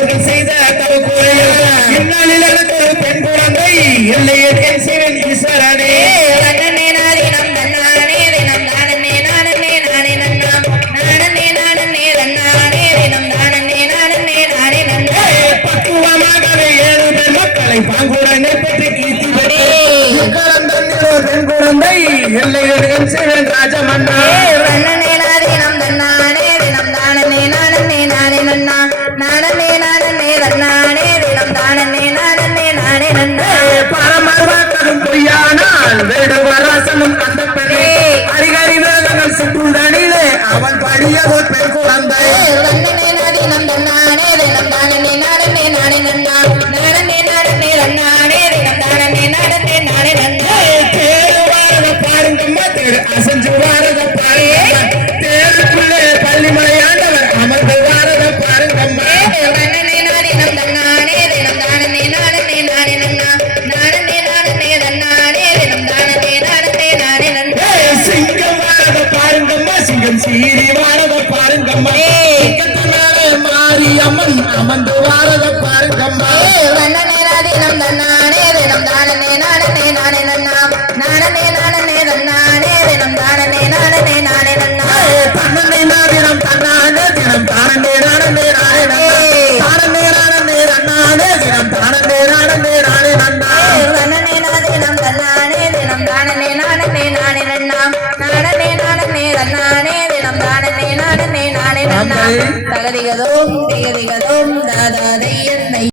முன்னோர்கள் செய்த இந்நாளில் எனக்கு ஒரு பெண் குழந்தை இல்லையே என் சிவன் ஈஸ்வரனே பக்குவமாகவே 7 பெண் மக்களை பாங்குடனே பெற்று கீர்த்தி பெண் குழந்தை இல்லையே என் சிவன் ராஜமன்னா பரமர்வாக்கனும் பொய்யானால் வேடுவராசனும் அந்த பெண்ணே அறிகறி வேதங்கள் சிற்றுண்டனிலே அவன் படியதோ பெண் குழந்தை பாருங்கம்மா தேடு அசஞ்சு வாரத பாருங்க தேருக்குள்ளே பள்ளிமலையாண்டவர் அமர்ந்து வாரத பாருங்கம்மா சிங்கம் வாரத பாருங்கம்மா சிங்கம் சீரி வாரத பாருங்கம்மா மாரியம்மன் அமர்ந்து வாரத பாருங்கம்மா தகதிகதோம் தாதா